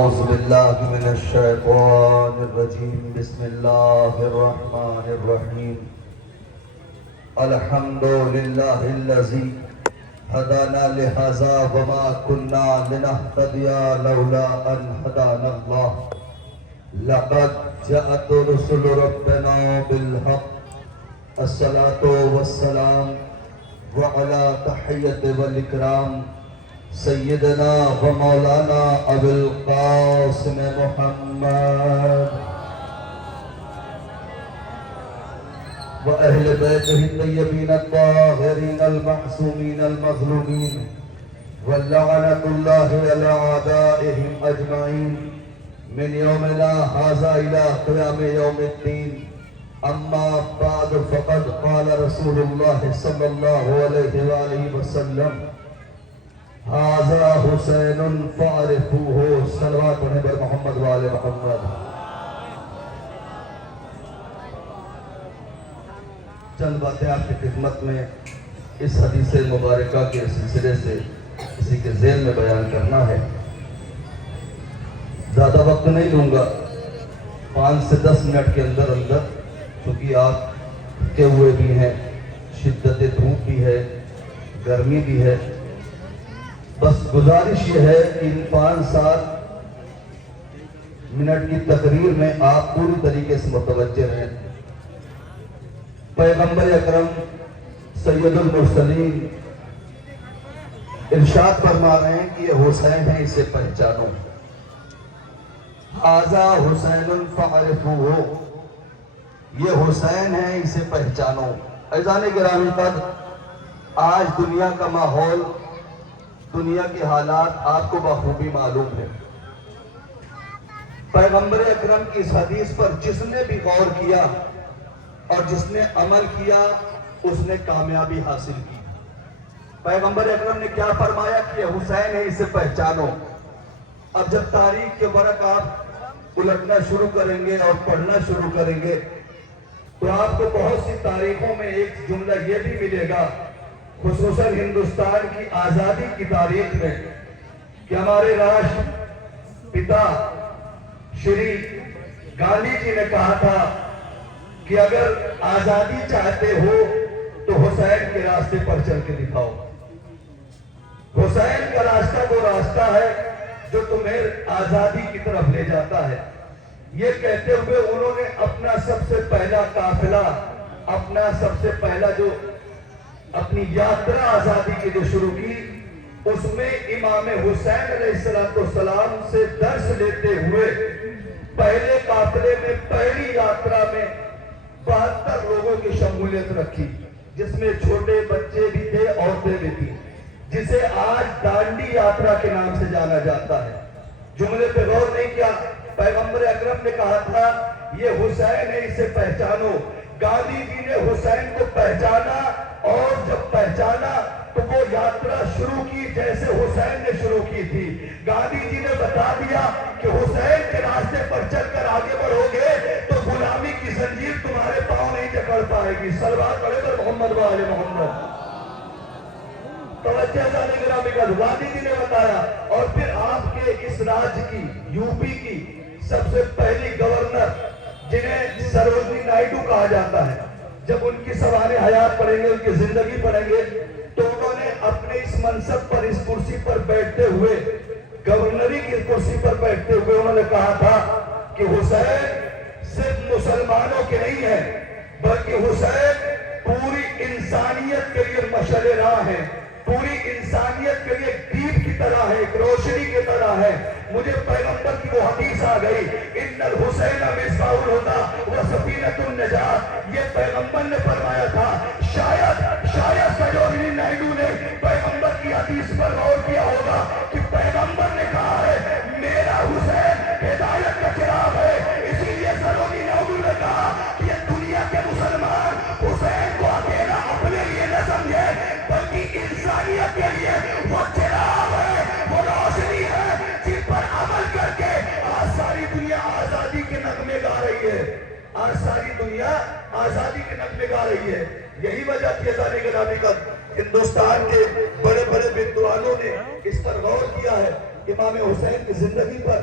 أعوذ بالله من الشيطان الرجيم بسم الله الرحمن الرحيم الحمد لله الذي هدانا لهذا وما كنا لنهتدي لولا أن هدانا الله لقد جاءت رسل ربنا بالحق الصلاة والسلام وعلى تحية والإكرام سیدنا و مولانا ابو القاسم محمد و اہل بیتہ الطیبین الطاہرین المعصومین المظلومین واللعنۃ اللہ علی اعدائہم اجمعین من یومنا ھذا الی قیام یوم الدین اما بعد فقد قال رسول اللہ صلی اللہ علیہ وآلہ وسلم ھذا حسین فاعرفوہ صلوات پڑھیں بر محمد وآل محمد۔ چند باتیں آپ کی خدمت میں اس حدیث مبارکہ کے سلسلے سے کسی کے ذہن میں بیان کرنا ہے۔ زیادہ وقت نہیں لوں گا، 5 سے 10 منٹ کے اندر چونکہ آپ تھکے ہوئے بھی ہیں، شدت دھوپ بھی ہے، گرمی بھی ہے، بس گزارش یہ ہے کہ ان 5-7 منٹ کی تقریر میں آپ پوری طریقے سے متوجہ رہیں۔ پیغمبر اکرم سید المرسلین ارشاد فرما رہے ہیں کہ یہ حسین ہے، اسے پہچانو۔ ھذا حسین فاعرفوہ، یہ حسین ہے، اسے پہچانو۔ عزیزان گرامی قدر، آج دنیا کا ماحول، دنیا کے حالات آپ کو بخوبی معلوم ہے۔ پیغمبر اکرم کی اس حدیث پر جس نے بھی غور کیا اور جس نے عمل کیا اس نے کامیابی حاصل کی۔ پیغمبر اکرم نے کیا فرمایا کہ حسین ہے، اسے پہچانو۔ اب جب تاریخ کے ورق آپ الٹنا شروع کریں گے اور پڑھنا شروع کریں گے تو آپ کو بہت سی تاریخوں میں ایک جملہ یہ بھی ملے گا، خصوصاً ہندوستان کی آزادی کی تاریخ میں، کہ ہمارے راشٹر پتا شری گاندھی جی نے کہا تھا کہ اگر آزادی چاہتے ہو تو حسین کے راستے پر چل کے دکھاؤ۔ حسین کا راستہ وہ راستہ ہے جو تمہیں آزادی کی طرف لے جاتا ہے۔ یہ کہتے ہوئے انہوں نے اپنا سب سے پہلا قافلہ، اپنا سب سے پہلا جو اپنی یاترا آزادی کی جو شروع کی، اس میں امام حسین علیہ السلام سے درس لیتے ہوئے پہلے قافلے میں، پہلی یاترا میں 72 لوگوں کی شمولیت رکھی، جس میں چھوٹے بچے بھی تھے، عورتیں بھی تھیں، جسے آج دانڈی یاترا کے نام سے جانا جاتا ہے۔ جملے پہ غور نہیں کیا، پیغمبر اکرم نے کہا تھا یہ حسین ہے، اسے پہچانو۔ گاندھی جی نے حسین کو پہچانا اور جب پہچانا تو وہ یاترا شروع کی جیسے حسین نے شروع کی تھی۔ گاندھی جی نے بتا دیا کہ حسین کے راستے پر چل کر آگے بڑھو گے تو غلامی کی زنجیر تمہارے پاؤں نہیں جکڑ پائے گی۔ صلوات پڑھے پر محمد و آل محمد۔ توجہ جانے گرامی کا گاندھی جی نے بتایا، اور پھر آپ کے اس راج کی، یو پی کی سب سے پہلی گورنر جنہیں سروجنی نائیڈو کہا جاتا ہے، جب ان کی سوانح حیات پڑھیں گے، ان کی زندگی پڑھیں گے تو انہوں نے اپنے اس منصب پر، اس کرسی پر بیٹھتے ہوئے، گورنری کی کرسی پر بیٹھتے ہوئے انہوں نے کہا تھا کہ حسین صرف مسلمانوں کے نہیں ہے بلکہ حسین پوری انسانیت کے لیے مشعل راہ ہے، پوری انسانیت کے لیے ایک دیپ کی طرح ہے، ایک روشنی کی طرح ہے۔ مجھے پیغمبر کی وہ حدیث آ گئی، ان الحسین مصباح الہدی و سفینۃ النجات، یہ پیغمبر نے فرمایا تھا۔ شاید سروجنی نائیڈو نے پیغمبر کی حدیث پر غور کیا ہوگا کہ پیغمبر نے کہا ہے میرا حسین ہدایت کا چراغ ہے، اسی لیے سروجنی نائیڈو نے کہا کہ یہ دنیا کے مسلمان حسین کو اکیلا اپنے لیے نہ سمجھے بلکہ انسانیت کے لیے وہ چراغ ہے، وہ روشنی ہے جن پر عمل کر کے آج ساری دنیا آزادی کے نغمے گا رہی ہے، آج ساری دنیا آزادی کے نغمے گا رہی ہے۔ یہی وجہ تھی ازانی گرامی کا ہندوستان کے بڑے بڑے بدوانوں نے اس پر غور کیا ہے، امام حسین کی زندگی پر،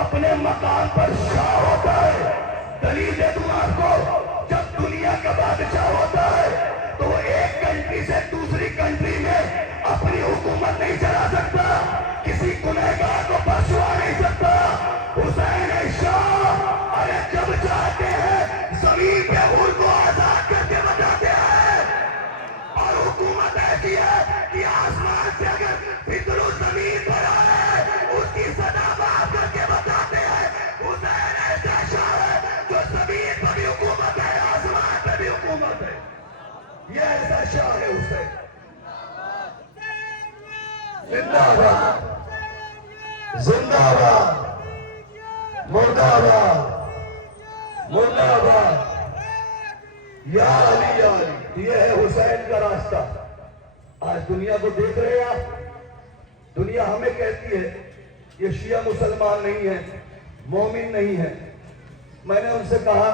اپنے مقام پر شاہ ہوتا ہے. دلیل دے دوں آپ کو, جب دنیا کا بادشاہ ہوتا ہے تو وہ ایک کنٹری سے دوسری کنٹری میں اپنی حکومت نہیں چلا سکتا, کسی گنہگار کو بخشوا نہیں سکتا. حسین شاہ ارے جب چاہتے ہیں زمین پہ حور کو آزاد کر کے بتاتے ہیں, اور حکومت ایسی ہے کہ آسمان سے اگر فطر زمین پر آئے اس کی صدا معاف کر کے بتاتے ہیں حسین ایسا شاہ ہے جو زمین پر بھی حکومت ہے, آسمان پہ بھی حکومت ہے. یہ ایسا شاہ ہے حسین. زندہ باد, زندہ باد, مردہ باد, مردہ باد. یا علی یا علی, یہ ہے حسین کا راستہ. آج دنیا کو دیکھ رہے ہیں آپ, دنیا ہمیں کہتی ہے یہ شیعہ مسلمان نہیں ہے, مومن نہیں ہے. میں نے ان سے کہا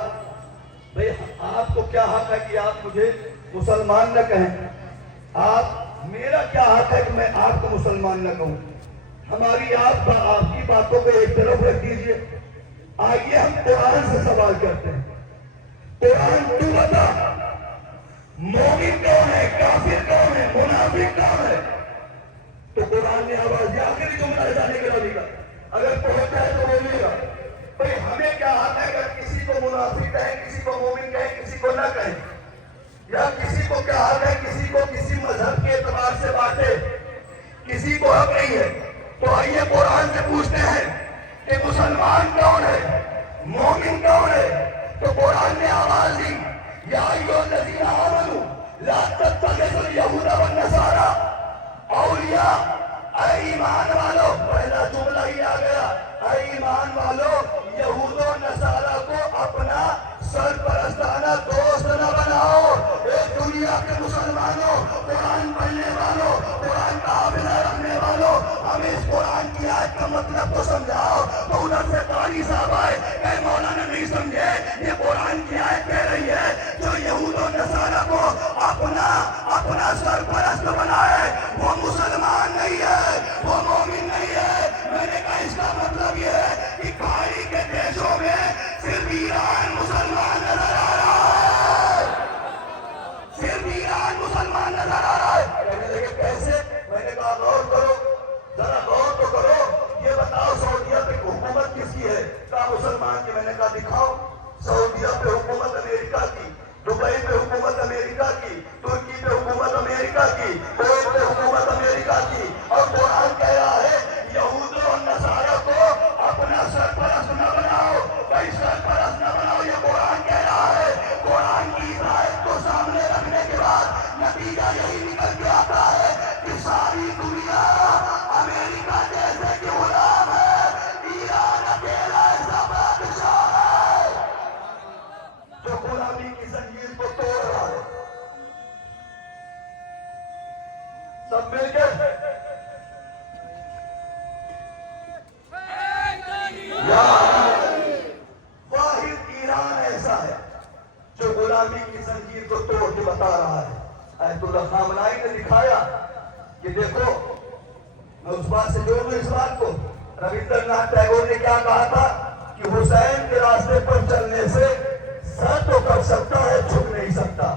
بھئی آپ کو کیا حق ہے کہ آپ مجھے مسلمان نہ کہیں, میرا کیا حق ہے کہ میں آپ کو مسلمان نہ کہوں. ہماری آپ کی باتوں کو ایک طرف رکھ دیجئے, آئیے ہم قرآن سے سوال کرتے ہیں. قرآن تو بتا, مومن کون ہے, کافر کون ہے, منافق کون ہے؟ تو قرآن نے آواز دیا, آخری جملہ جانے کے لئے اگر پہنچا ہے تو بولیے گا. بھئی ہمیں کیا حق ہے اگر کسی کو منافق کہیں, کسی کو مومن کہیں, کسی کو نہ کہیں, یا کسی کو کیا حق ہے کسی کو کسی مذہب کے اعتبار سے باتیں, کسی کو حق نہیں ہے. تو آئیے قرآن سے پوچھتے ہیں کہ مسلمان کون ہے, مومن کون ہے؟ تو قرآن نے آواز دی, یا ایھا الذین آمنوا لا تتخذوا اليہود والنصارى اولیاء. اے ایمان والو, پہلا جملہ ہی آ گیا, اے ایمان والو یہود و نصارہ کو اپنا سرپرستانہ دوست نہ بناؤ. اے دنیا کے مسلمانوں, قرآن پڑھنے والوں, قرآن کا حافظہ رکھنے والوں, ہمیں اس قرآن کی آیت کا مطلب تو سمجھاؤ. تو ادھر سے قاری صاحب آئے, اے مولانا نہیں سمجھے, یہ قرآن کی آیت کہہ رہی ہے جو یہود و نصارہ کو اپنا سرپرست بنائے وہ مسلمان نہیں ہے, وہ مومن نہیں ہے. میں نے کہا اس کا مطلب یہ ہے کہ کھاڑی کے دیشوں میں صرف ایران مسلمان نظر آ رہا ہے, صرف ایران مسلمان نظر آ رہا ہے. کہنے لگے کیسے؟ میں نے کہا غور کرو, ذرا غور تو کرو, یہ بتاؤ سعودیہ پہ حکومت کس کی ہے؟ کہا مسلمان کی. میں نے کہا دکھاؤ. سعودیہ پہ حکومت امریکہ کی, دبئی پہ حکومت امریکہ کی, ترکی پہ حکومت امریکہ کی, کویت پہ حکومت امریکہ کی. اور قرآن کہہ رہا ہے یہود و نصارہ کو اپنا سرپرست نہ بناؤ. بھائی سرپرست نہ بناؤ, یہ قرآن کہہ رہا ہے. قرآن کی ہدایت کو سامنے رکھنے کے بعد نتیجہ یہی نکل کے آتا ہے کہ ساری دنیا امریکہ جیسے کہ غلام ہے, ایران اکیلا ایسا بادشاہ ہے جو غلامی کی زنجیر کو توڑ رہا ہے. سب مل کے واحد ایران ایسا ہے جو غلامی کی زنجیر کو توڑ کے بتا رہا ہے. آیت اللہ خامنائی نے دکھایا کہ دیکھو, میں اس بات سے جوڑ دوں اس بات کو, رابندر ناتھ ٹیگور نے کیا کہا تھا کہ حسین کے راستے پر چلنے سے سر تو کر سکتا ہے, جھک نہیں سکتا.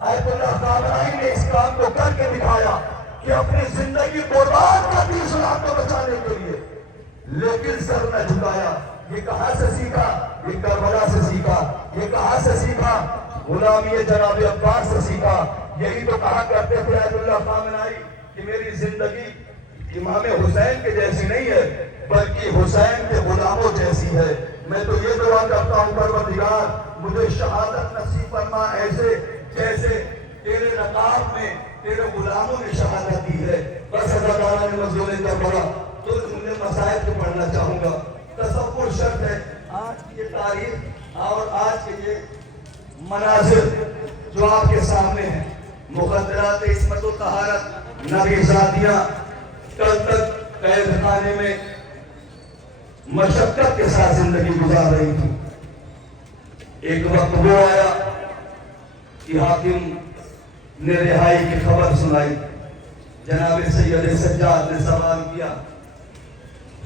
آیت اللہ خامنائی نے اس کام کو کر کے دکھایا کہ اپنی زندگی قربان کر دی اسلام کو بچانے کے لیے, لیکن سر نہ جھکایا. یہ کہاں سے سیکھا؟ یہ کربلا سے سیکھا. یہ کہاں سے سیکھا؟ غلامی جناب عباس سے سیکھا. یہی تو کہا کرتے تھے آیت اللہ خامنائی کہ میری زندگی امام حسین کے جیسی نہیں ہے بلکہ حسین کے غلاموں جیسی ہے. میں تو یہ دعا کرتا ہوں پروردگار مجھے شہادت نصیب فرما ایسے جیسے تیرے رقاب میں تیرے غلاموں نے شہادت دی ہے. بس اللہ تعالیٰ نے مزدور کربلا تو جملے مسائل کو پڑھنا چاہوں گا. تصور شرط ہے آج کی یہ تاریخ اور آج کے یہ مناظر جو آپ کے سامنے ہیں, مخدرات, عصمت و طہارت, نبی ذاتیاں کل تک قید خانے میں مشقت کے ساتھ زندگی گزار رہی تھی. ایک وقت وہ آیا کہ حاکم نے رہائی کی خبر سنائی. جناب سید سجاد نے سوال کیا,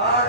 8